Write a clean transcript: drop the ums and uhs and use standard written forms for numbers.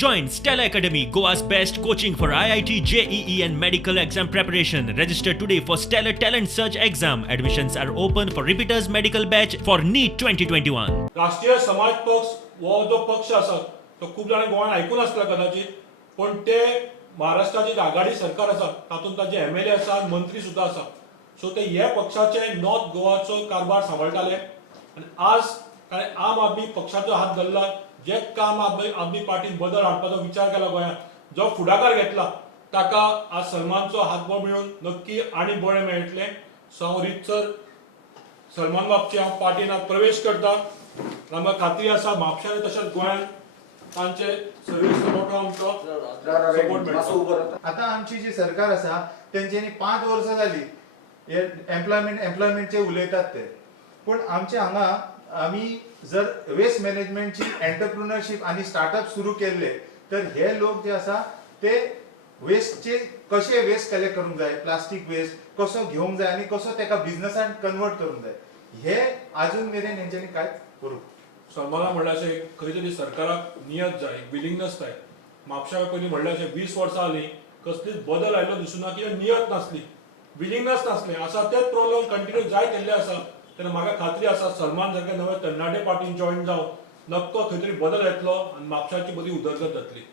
Join Stella Academy, Goa's best coaching for IIT, JEE and medical exam preparation. Register today for Stellar Talent Search exam. Admissions are open for repeaters medical batch for NEET 2021. राष्ट्रीय समाज पक्ष हो जो पक्ष आसा तो खूप जाणांनी गोंयांत आयकून आसला कदाचित, पण ते महाराष्ट्राची आघाडी सरकार आसा तातूंत ताचे MLA आसा, मंत्री सुद्धा आसा. सो ते ह्या पक्षाचे नॉर्थ गोवाचो कारभार सांबाळटाले आनी आज ताणें आम आदमी पक्षाचो हात धरला. जे काम आदमी पार्टीन बदल हाडपाचो विचार केला गोंयांत, जो फुडाकार घेतला ताका आज सलमानचो हातबळ मेळून नक्की आनी बळें मेळटलें. सो हांव रितसर सलमान बाबची हांव पार्टीन प्रवेश करता. म्हाका खात्री आसा म्हापशां तशेंच गोंयांत तांचे सर्वीस मोठो आमचो सपोर्ट मेळटा. आता आमची जी सरकार आसा तेंच्यांनी 5 वर्सां जाली हे एम्प्लॉयमेंटचे उलयतात ते, पण आमचे हांगा आमी जर वेस्ट मॅनेजमेंटची एंटरप्रिनरशिप आणि स्टार्टअप सुरू केले तर हे लोक जे आसा ते वेस्टचे कशे वेस्ट कलेक्ट करूंक जाय, प्लास्टिक वेस्ट कसो घेवंक जाय आणि कसो तेका बिझनेसान कन्वर्ट करूंक जाय, हे अजून मेरेन हेंच्यांनी काय करूंक. सलमाना म्हणल्यार अशें खंय तरी सरकाराक नियत जाय, विलिंगनस जाय. म्हापशां पयलीं म्हणल्यार अशें 20 वर्सां जालीं कसलीच बदल आयलो दिसूना, किंवा नियत नासली, विलिंगनस नासलें आसा. तेच प्रॉब्लेम कंटिन्यू जाय केल्ले आसा. तेन्ना म्हाका खात्री आसा सलमान सारके नवे तरणाटे पार्टीन जॉईन जावन नक्को खंय तरी बदल येतलो आनी म्हापशाची बरी उदरगत जातली.